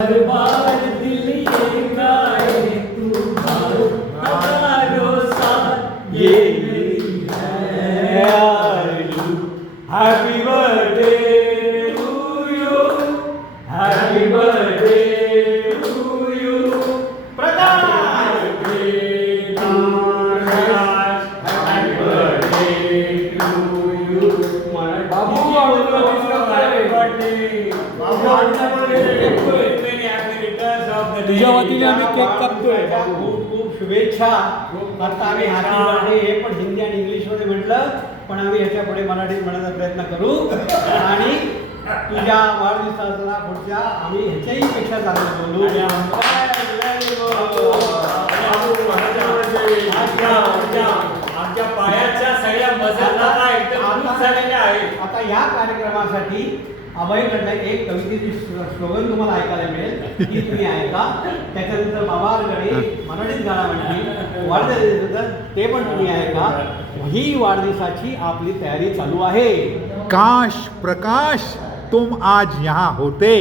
बार दिल ये गाए तुम्हारो साथ ये मेरी है आरज़ू। Happy birthday to you, happy birthday to you. Prakash happy birthday to you. बाबू तुझ्या वतीने आम्ही केक कापतोय. खूप खूप शुभेच्छा. आता आम्ही हॅपी बर्थडे हे पण हिंदी आणि इंग्लिशमध्ये म्हटलं, पण आम्ही ह्याच्या पुढे मराठीत म्हणण्याचा प्रयत्न करू आणि तुझ्या वाढदिवसाला पुढच्या आम्ही ह्याच्याही पेक्षा चांगलं बोलू. आमच्या पायाच्या सगळ्या मसाला एकदम झालेल्या आहेत. आता या कार्यक्रमासाठी अभयकडनं एक कवितेची स्लोगन तुम्हाला ऐकायला मिळेल, की तुम्ही ऐका. त्याच्यानंतर बाबाकडे मराठीत गाणं म्हणतील वाढदिवसानंतर, ते पण तुम्ही ऐका. ही वाढदिवसाची आपली तयारी चालू आहे. काश प्रकाश तुम आज यहाँ होते.